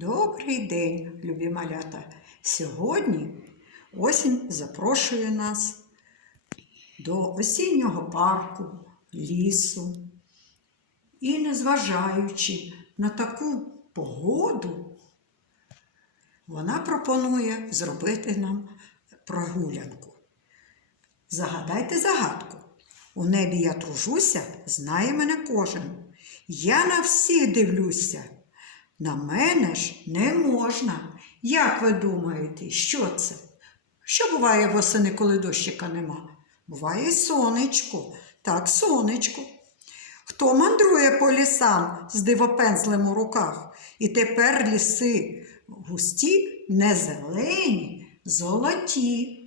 Добрий день, любі малята! Сьогодні осінь запрошує нас до осіннього парку, лісу. І незважаючи на таку погоду, вона пропонує зробити нам прогулянку. Загадайте загадку. У небі я тружуся, знає мене кожен. Я на всіх дивлюся. На мене ж не можна. Як ви думаєте, що це? Що буває восени, коли дощика нема? Буває сонечко. Так, сонечко. Хто мандрує по лісам з дивопензлем у руках? І тепер ліси густі, не зелені, золоті.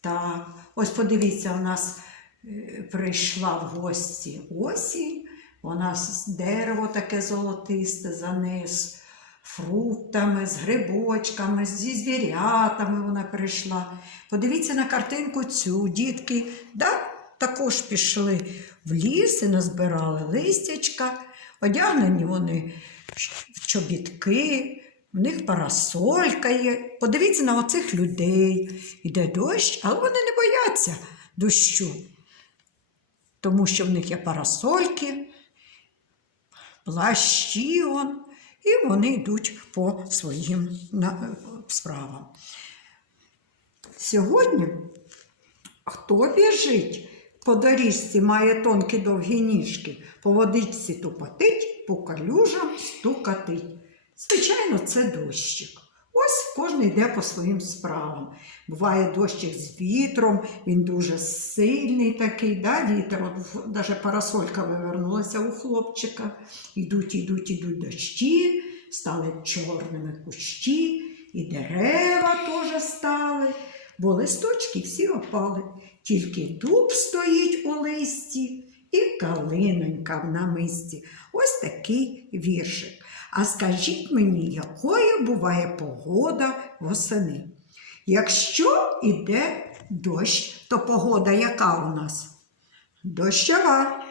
Так, ось подивіться, у нас е, прийшла в гості осінь. Вона з дерево таке золотисте за нею, з фруктами, з грибочками, зі звірятами вона прийшла. Подивіться на картинку цю. Дітки да, також пішли в ліс і назбирали листячка. Одягнені вони в чобітки, в них парасолька є. Подивіться на оцих людей. Іде дощ, але вони не бояться дощу. Тому що в них є парасольки, плащі он, і вони йдуть по своїм справам. Сьогодні хто біжить по доріжці, має тонкі довгі ніжки, по водичці тупотить, по калюжам стукатить. Звичайно, це дощик. Ось кожен йде по своїм справам. Буває дощик з вітром, він дуже сильний такий, да, вітер, от навіть парасолька вивернулася у хлопчика. Ідуть, ідуть, ідуть дощі, стали чорними кущі, і дерева теж стали, бо листочки всі опали. Тільки дуб стоїть у листі і калинонька в намисті. Ось такий віршик. А скажіть мені, якою буває погода восени? Якщо іде дощ, то погода яка у нас? Дощова.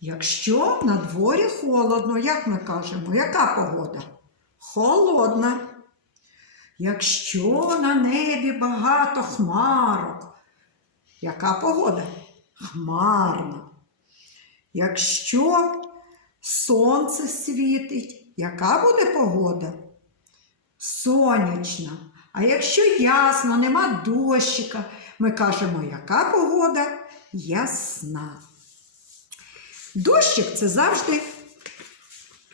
Якщо на дворі холодно, як ми кажемо, яка погода? Холодна. Якщо на небі багато хмарок, яка погода? Хмарна. Якщо сонце світить, яка буде погода? Сонячна. А якщо ясно, нема дощика, ми кажемо, яка погода? Ясна. Дощик це завжди.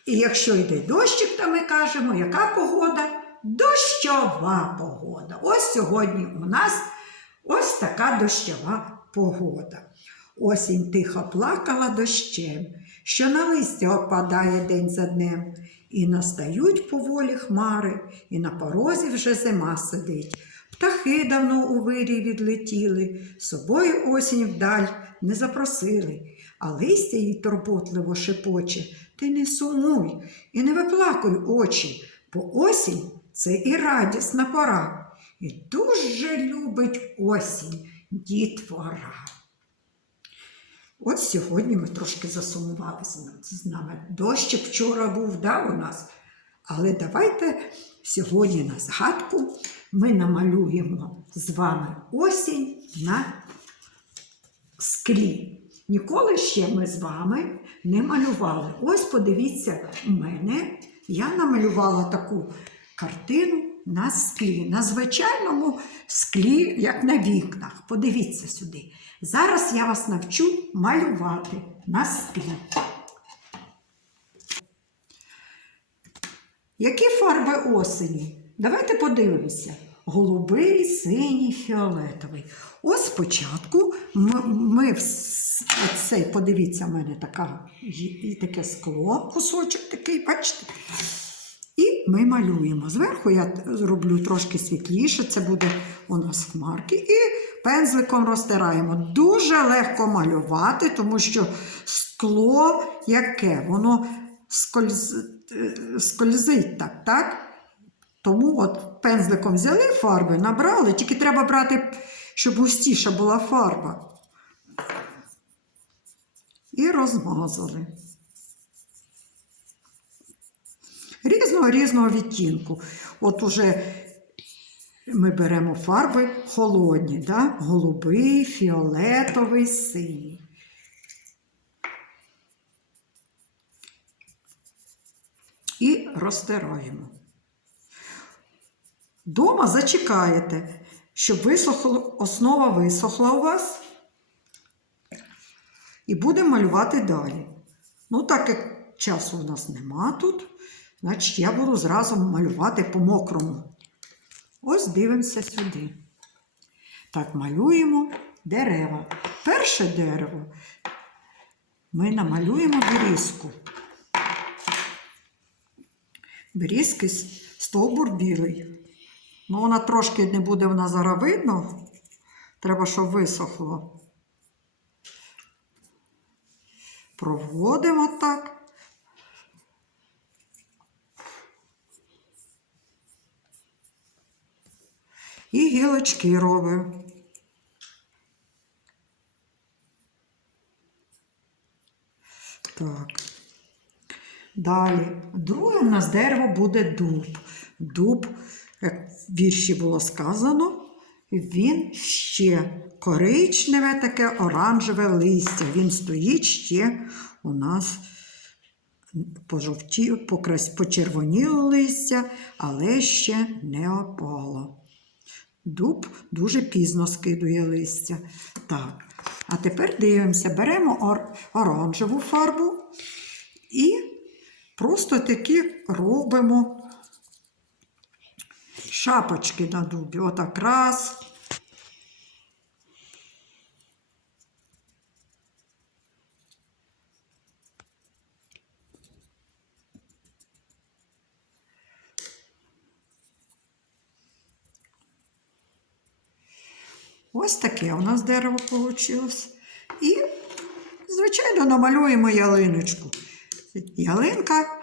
І якщо йде дощик, то ми кажемо, яка погода? Дощова погода. Ось сьогодні у нас ось така дощова погода. Осінь тихо плакала дощем, що на листя опадає день за днем. І настають поволі хмари, і на порозі вже зима сидить. Птахи давно у вирій відлетіли, собою осінь вдаль не запросили, а листя їй турботливо шепоче. Ти не сумуй і не виплакуй очі, бо осінь це і радісна пора, і дуже любить осінь дітвора. От сьогодні ми трошки засумувалися з нами. Дощик вчора був да, у нас. Але давайте сьогодні на згадку ми намалюємо з вами осінь на склі. Ніколи ще ми з вами не малювали. Ось подивіться, у мене я намалювала таку картину на склі, на звичайному склі, як на вікнах. Подивіться сюди. Зараз я вас навчу малювати на склі. Які фарби осені? Давайте подивимося. Голубий, синій, фіолетовий. Ось спочатку ми, ми в цей, подивіться, в мене така, таке скло, кусочок такий, бачите? Ми малюємо. Зверху я зроблю трошки світліше, це буде у нас хмарки. І пензликом розтираємо. Дуже легко малювати, тому що скло яке? Воно скольз... е, скользить так, так? Тому от пензликом взяли фарби, набрали, тільки треба брати, щоб густіша була фарба. І розмазали. Різного різного відтінку. От уже ми беремо фарби холодні, да? голубий, фіолетовий, синій. І розтираємо. Дома зачекаєте, щоб висохло, основа висохла у вас. І будемо малювати далі. Ну, так як часу у нас нема тут, значить я буду зразу малювати по мокрому. Ось дивимося сюди. Так, малюємо дерева. Перше дерево ми намалюємо берізку. Берізки стовбур білий. Ну, вона трошки не буде вона зараз видно. Треба, щоб висохло. Проводимо так. І гілочки робимо. Так. Далі. Друге у нас дерево буде дуб. Дуб, як в вірші було сказано, він ще коричневе таке оранжеве листя. Він стоїть ще у нас пожовті, почервоніло листя, але ще не опало. Дуб дуже пізно скидує листя. Так. А тепер дивимося, беремо ор- оранжеву фарбу і просто такі робимо шапочки на дубі. Отак раз. Ось таке у нас дерево вийшло. І, звичайно, намалюємо ялиночку. Ялинка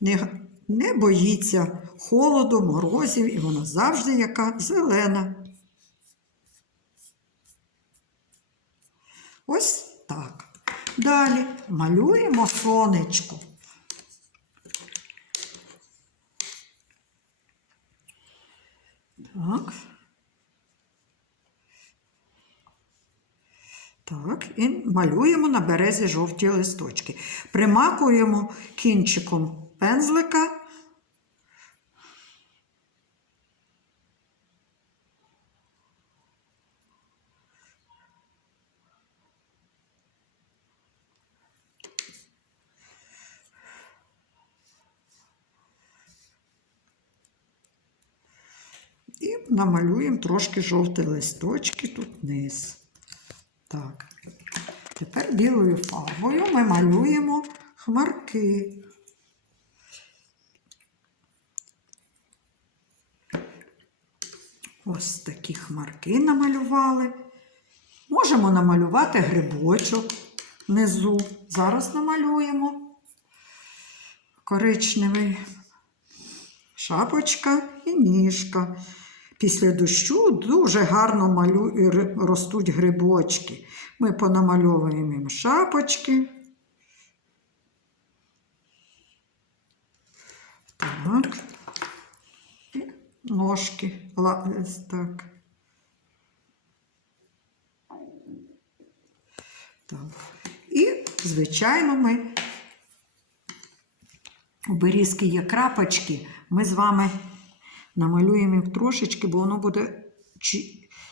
не, не боїться холоду, морозів, і вона завжди яка зелена. Ось так. Далі малюємо сонечко. Так. Так, і малюємо на березі жовті листочки. Примакуємо кінчиком пензлика. І намалюємо трошки жовті листочки тут вниз. Так. Тепер білою фарбою ми малюємо хмарки. Ось такі хмарки намалювали. Можемо намалювати грибочок внизу. Зараз намалюємо коричневий. Шапочка і ніжка. Після дощу дуже гарно малю... ростуть грибочки. Ми понамальовуємо їм шапочки. Так. І ножки. Так. Так. І, звичайно, ми у берізки є крапочки. Ми з вами намалюємо їх трошечки, бо воно буде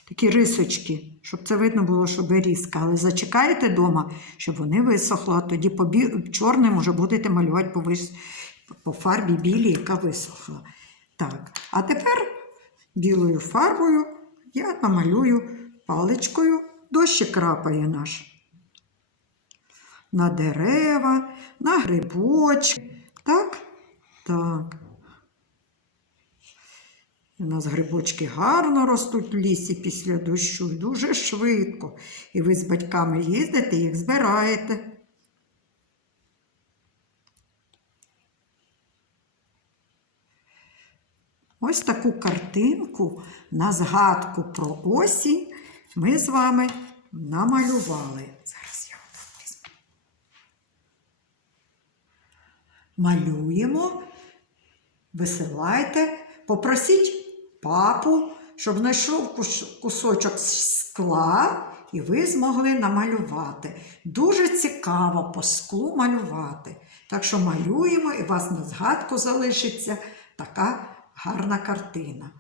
такі рисочки, щоб це видно було, що берізка. Але зачекайте вдома, щоб вони висохли, тоді по бі... чорним вже будете малювати по, вис... по фарбі білій, яка висохла. Так, а тепер білою фарбою я намалюю паличкою, дощик крапає наш. На дерева, на грибочки. Так? Так. У нас грибочки гарно ростуть в лісі після дощу, і дуже швидко. І ви з батьками їздите, їх збираєте. Ось таку картинку на згадку про осінь ми з вами намалювали. Зараз я візьму. Малюємо висилайте, попросіть папу, щоб знайшов кусочок скла, і ви змогли намалювати. Дуже цікаво по склу малювати. Так що малюємо, і у вас на згадку залишиться така гарна картина.